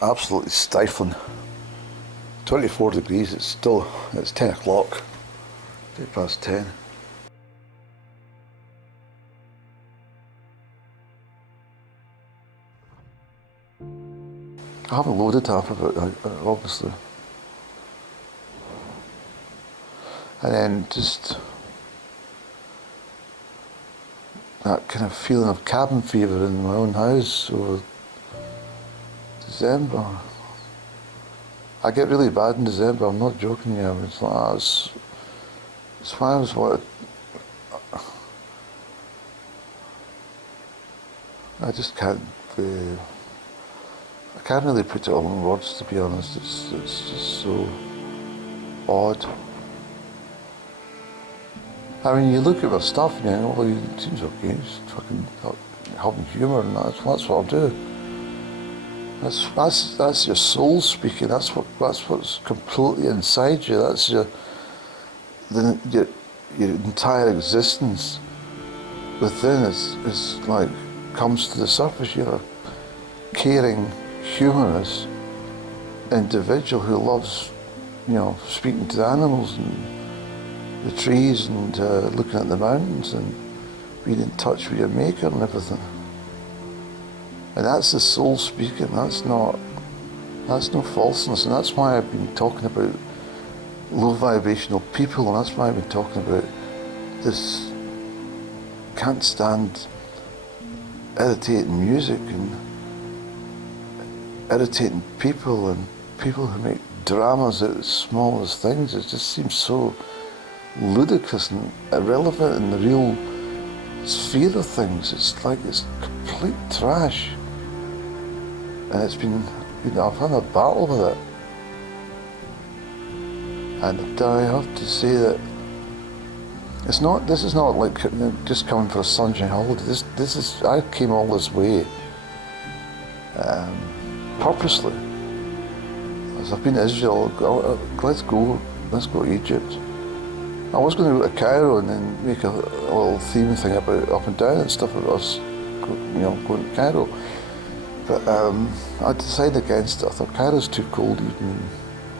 absolutely stifling. 24 degrees, it's 10 o'clock, 10:10. I haven't loaded half of it, obviously. And then just that kind of feeling of cabin fever in my own house over December. I get really bad in December, I'm not joking you. It's like, it's why I was I just can't, I can't really put it all in words, to be honest. It's just so odd. I mean, you look at my stuff and you know, well, it seems okay, just fucking having humour, and that's what I'll do. That's your soul speaking. That's what's completely inside you. That's your entire existence within is like comes to the surface. You're a caring, humorous individual who loves, speaking to the animals and the trees and looking at the mountains and being in touch with your maker and everything. And that's the soul speaking. That's no falseness. And that's why I've been talking about low vibrational people, and that's why I've been talking about this can't stand irritating music and irritating people and people who make dramas out of the smallest things. It just seems so ludicrous and irrelevant in the real sphere of things. It's like it's complete trash. And it's been, I've had a battle with it. And I have to say that this is not like just coming for a sunshine holiday. I came all this way purposely. As I've been to Israel, let's go to Egypt. I was going to go to Cairo and then make a little theme thing about up and down and stuff about us, going to Cairo. But I decided against it. I thought Cairo's too cold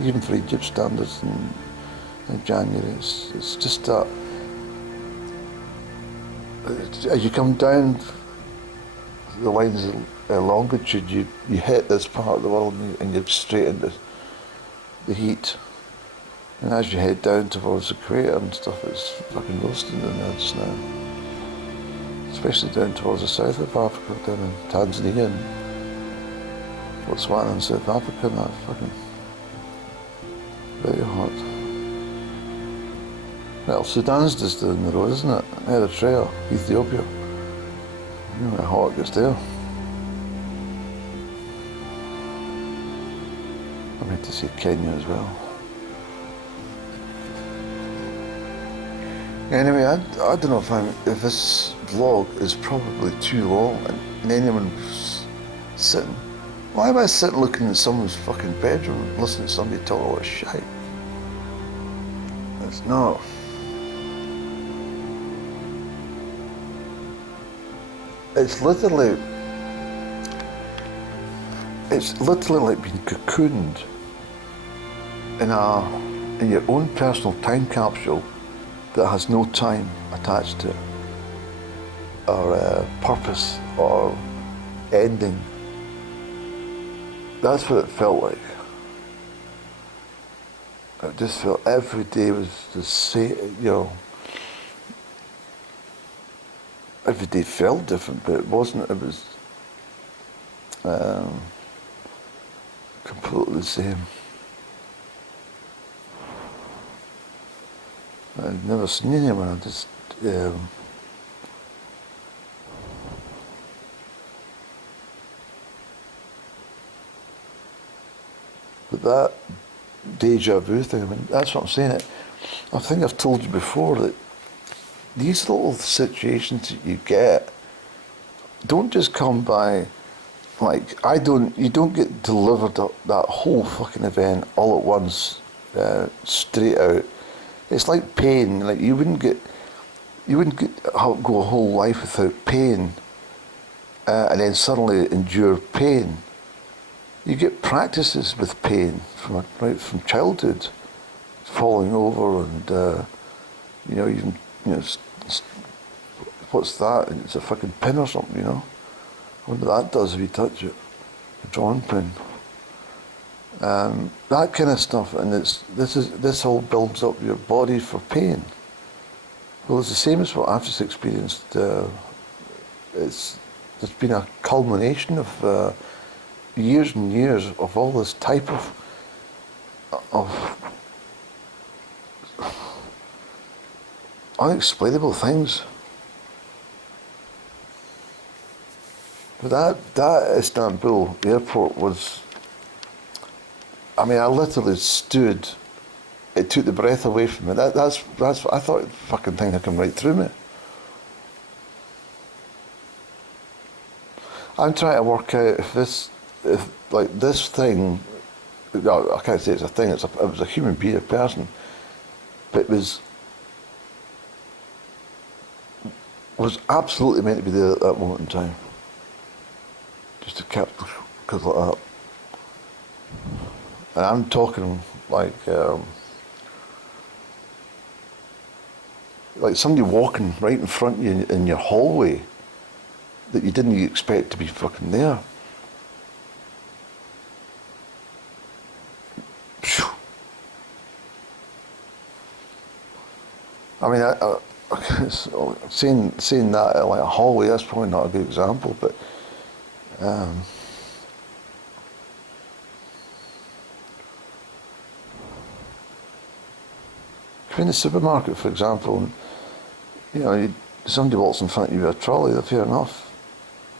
even for Egypt standards in January. It's just that as you come down the lines of longitude, you hit this part of the world and you're straight into the heat. And as you head down towards the equator and stuff, it's fucking roasting in there just now. Especially down towards the south of Africa, down in Tanzania and Botswana and South Africa, and that's fucking very hot. Well, Sudan's just down the road, isn't it? Eritrea, Ethiopia. You know how hot it gets there. I meant to say Kenya as well. Anyway, I don't know if this vlog is probably too long and anyone's sitting. Why am I sitting looking in someone's fucking bedroom listening to somebody talk all this shit? It's not. It's literally like being cocooned in your own personal time capsule that has no time attached to it, or purpose, or ending. That's what it felt like. It just felt every day was the same, every day felt different, but it wasn't, it was completely the same. I'd never seen anyone, I just, but that deja vu thing, I mean, that's what I'm saying. I think I've told you before that these little situations that you get don't just come by, like, you don't get delivered that whole fucking event all at once, straight out. It's like pain. Like you wouldn't go a whole life without pain, and then suddenly endure pain. You get practices with pain right from childhood, falling over and even what's that? It's a fucking pin or something, I wonder what that does if you touch it, a drawing pin. That kind of stuff, and this all builds up your body for pain. Well, it's the same as what I've just experienced. There's been a culmination of years and years of all this type of unexplainable things. But that Istanbul airport was, I mean, I literally stood. It took the breath away from me. That's what I thought. The fucking thing had come right through me. I'm trying to work out if this thing. No, I can't say it's a thing. It was a human being, a person, but it was absolutely meant to be there at that moment in time. Just to keep because like that. And I'm talking like somebody walking right in front of you in your hallway that you didn't expect to be fucking there. I mean, seeing that at like a hallway, that's probably not a good example, but if you're in the supermarket, for example, and, somebody walks in front of you with a trolley, fair enough.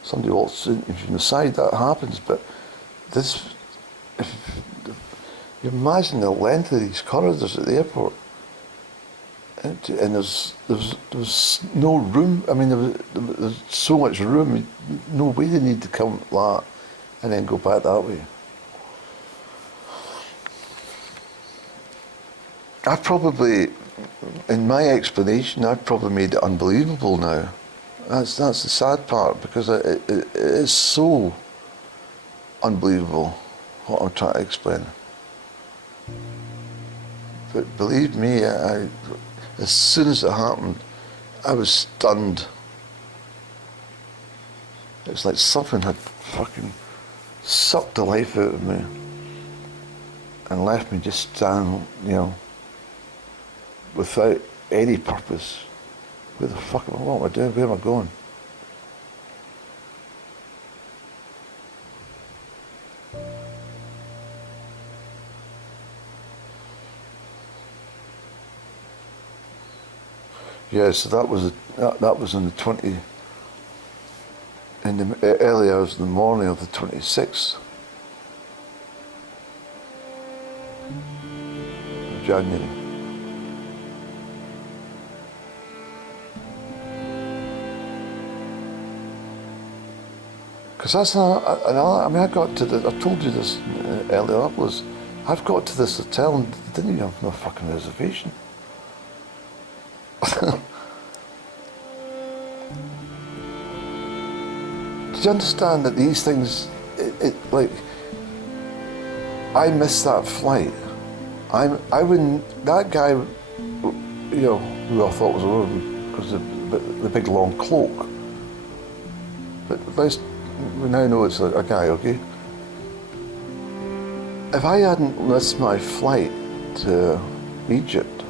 Somebody walks in from the side, that happens, but if you imagine the length of these corridors at the airport, and there's no room. I mean, there's so much room. No way they need to come like that and then go back that way. I've probably, in my explanation, I've probably made it unbelievable now. That's the sad part, because it is so unbelievable what I'm trying to explain. But believe me, as soon as it happened, I was stunned. It was like something had fucking sucked the life out of me and left me just standing, without any purpose. Where the fuck what am I doing? Where am I going? Yeah, so that was on the 20, in the early hours of the morning of the 26th of January. Because that's another, I mean, I told you this earlier up, I've got to this hotel and they didn't even have no fucking reservation. Do you understand that these things, like, I missed that flight. I wouldn't, that guy, who I thought was a woman because of the big long cloak. But we now know it's a guy, okay? If I hadn't missed my flight to Egypt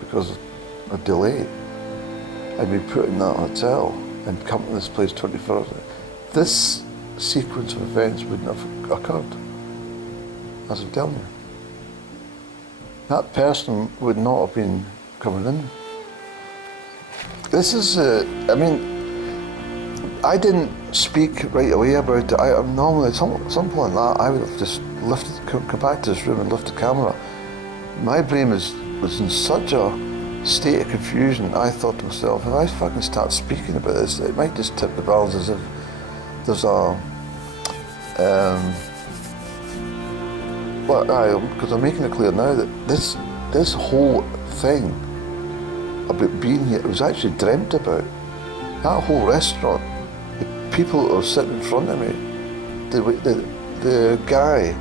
because of a delay, I'd be put in that hotel and come to this place 24 hours. This sequence of events wouldn't have occurred, as I'm telling you. That person would not have been coming in. This is, I didn't speak right away about it. I'm normally, something like that, I would have just come back to this room and lift the camera. My brain was in such a state of confusion. I thought to myself, if I fucking start speaking about this, it might just tip the balance as if there's because I'm making it clear now that this whole thing about being here, it was actually dreamt about. That whole restaurant, the people that are sitting in front of me, the guy,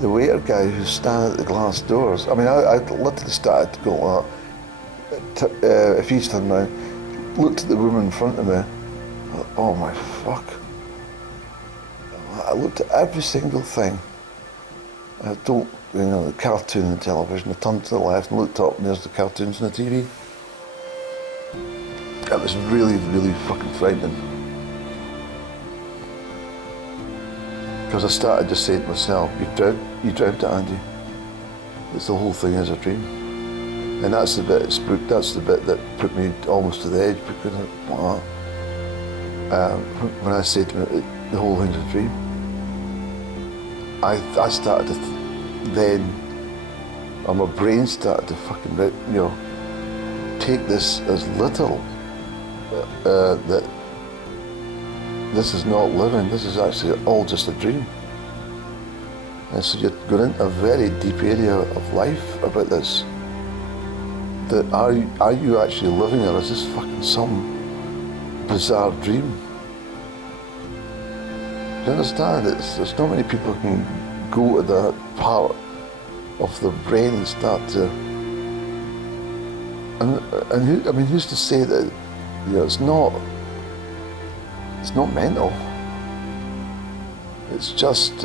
the waiter guy who's standing at the glass doors, I mean, I literally started to go like that. If he's turned around, looked at the woman in front of me, thought, oh my fuck. I looked at every single thing. I don't, the cartoon on the television, I turned to the left and looked up and there's the cartoons on the TV. It was really, really fucking frightening. Because I started just saying to myself, you dreamt it, Andy. It's the whole thing is a dream. And that's the bit that spooked, that's the bit that put me almost to the edge, because when I said to me, the whole thing's a dream, I started to my brain started to fucking, take this as literal, that this is not living, this is actually all just a dream. And so you're going into a very deep area of life about this. That are you actually living, or is this fucking some bizarre dream? Do you understand? There's not many people who can go to that part of the brain and start to, and who's to say that it's not mental. It's just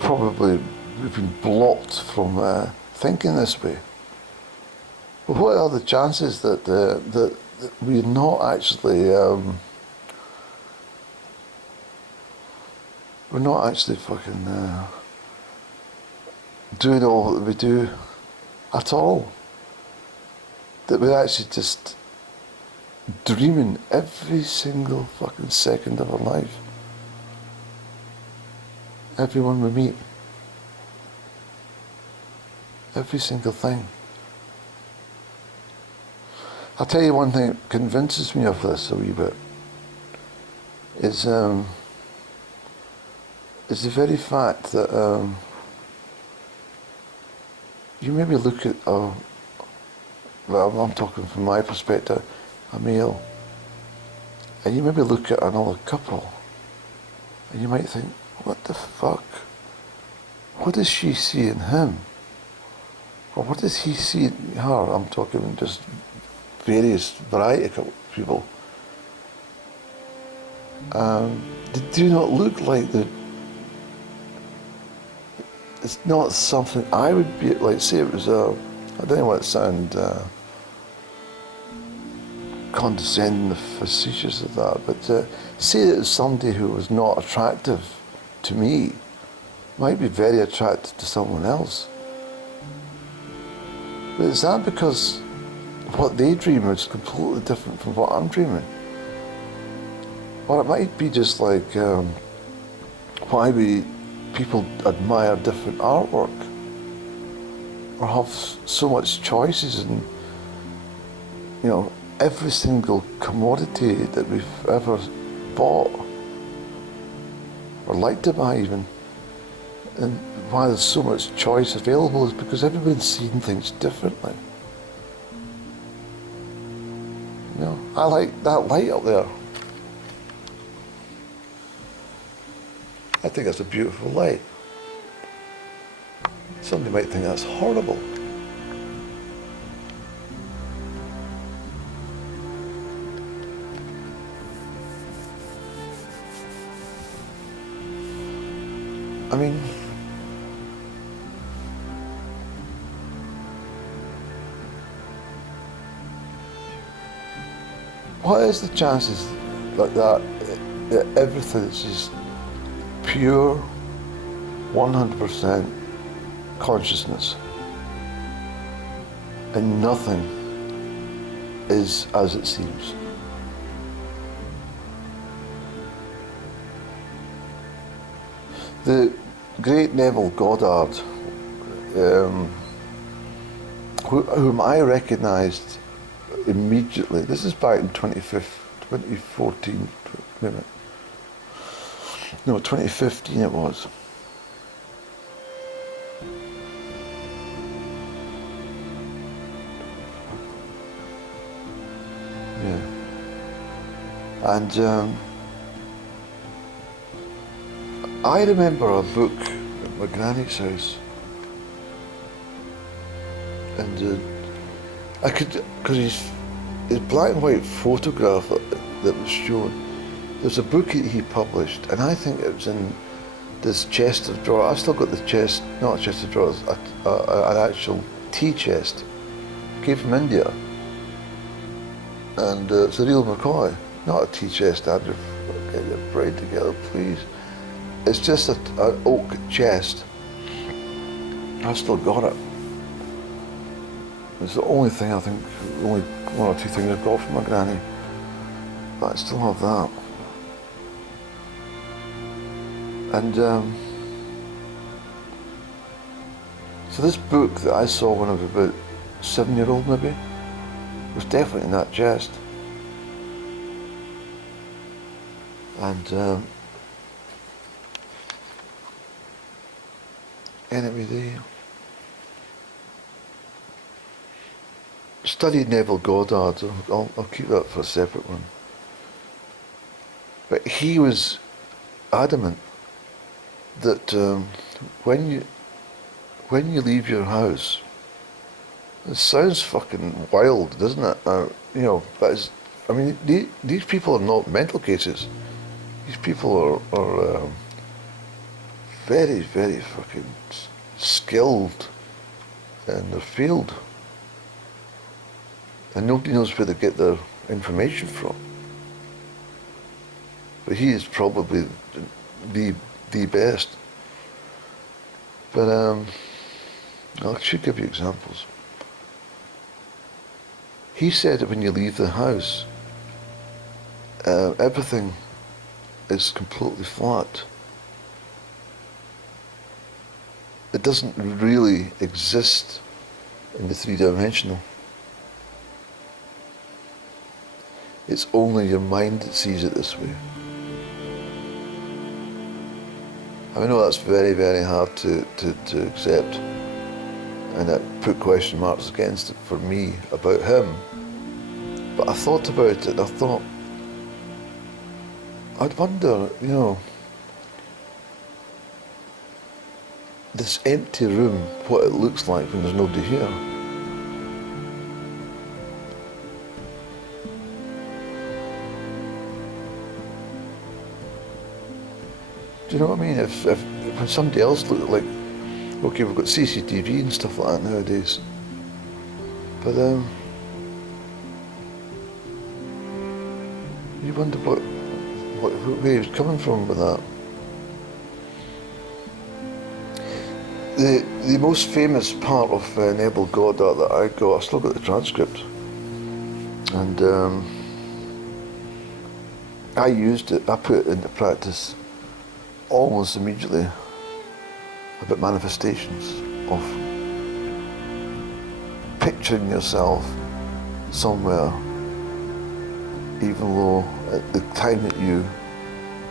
probably we've been blocked from thinking this way. But what are the chances that we're not actually fucking doing all that we do at all? That we're actually just dreaming every single fucking second of our life. Everyone we meet. Every single thing. I'll tell you one thing that convinces me of this a wee bit. Is the very fact that you maybe look at, well, I'm talking from my perspective, a male, and you maybe look at another couple, and you might think, what the fuck? What does she see in him? Or what does he see in her? I'm talking just various variety of people. They do not look like it's not something I would be like. Say it was I don't want to sound condescending or facetious of that, but say that it's somebody who was not attractive to me, might be very attracted to someone else. But is that because what they dream is completely different from what I'm dreaming? Or it might be just like why people admire different artwork, or have so much choices in, every single commodity that we've ever bought, or like to buy even. And why there's so much choice available is because everyone's seeing things differently. I like that light up there. I think that's a beautiful light. Somebody might think that's horrible. I mean, what is the chances like that everything is just pure 100% consciousness and nothing is as it seems? The great Neville Goddard, whom I recognised immediately, this is back in 2014, wait a minute. No, 2015 it was. Yeah. And I remember a book at my granny's house, and I could, because his black and white photograph that was shown, there's a book he published, and I think it was in this chest of drawers. I've still got the chest, not a chest of drawers, an actual tea chest, came from India, and it's a real McCoy, not a tea chest. Andrew, get your brain together, please. It's just an oak chest. I've still got it. It's the only thing, I think, only one or two things I've got from my granny, but I still have that. And so this book that I saw when I was about 7-year-old maybe, was definitely in that chest. And anyway, studied Neville Goddard. I'll keep that for a separate one. But he was adamant that when you leave your house, it sounds fucking wild, doesn't it? You know, that is, I mean, these people are not mental cases. These people are very, very fucking skilled in their field, and nobody knows where they get their information from. But he is probably the best. But I should give you examples. He said that when you leave the house, everything is completely flat. It doesn't really exist in the three-dimensional. It's only your mind that sees it this way. I know that's very, very hard to accept, and that put question marks against it for me about him. But I thought about it, and I thought, I'd wonder, you know, this empty room, what it looks like when there's nobody here. Do you know what I mean? If when somebody else looked like, okay, we've got CCTV and stuff like that nowadays, but you wonder where he was coming from with that. The most famous part of Neville Goddard that I got, I still got the transcript, and I used it, I put it into practice almost immediately about manifestations of picturing yourself somewhere, even though at the time that you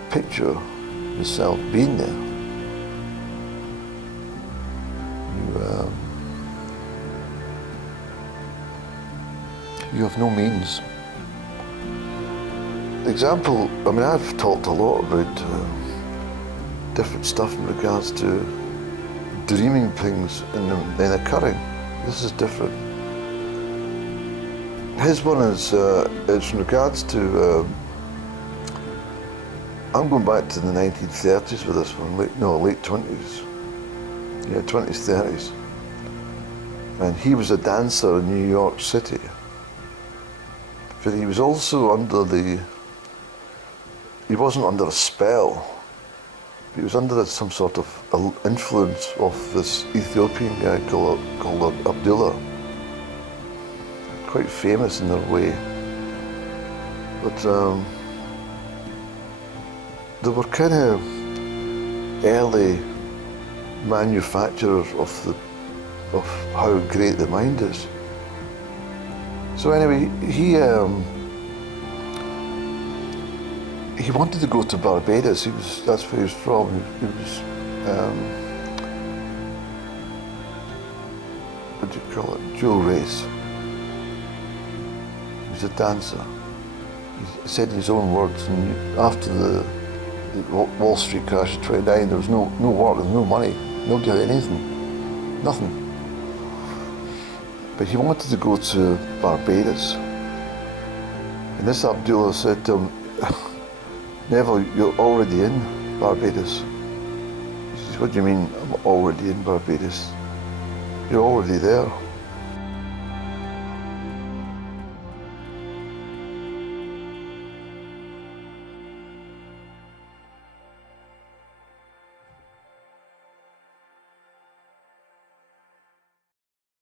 picture yourself being there, you have no means. Example, I mean, I've talked a lot about different stuff in regards to dreaming things and them then occurring. This is different. His one is in regards to, I'm going back to the 1930s with this one, late 20s. Yeah, 20s, 30s. And he was a dancer in New York City. But he was also he wasn't under a spell. He was under some sort of influence of this Ethiopian guy called Abdullah. Quite famous in their way. But they were kind of early manufacturers of how great the mind is. So anyway, he wanted to go to Barbados. That's where he was from. He was what do you call it? Dual race. He was a dancer. He said in his own words, and after the Wall Street crash of 29, there was no work, no money, no getting anything, nothing. But he wanted to go to Barbados. And this Abdullah said to him, Neville, you're already in Barbados. He says, what do you mean I'm already in Barbados? You're already there.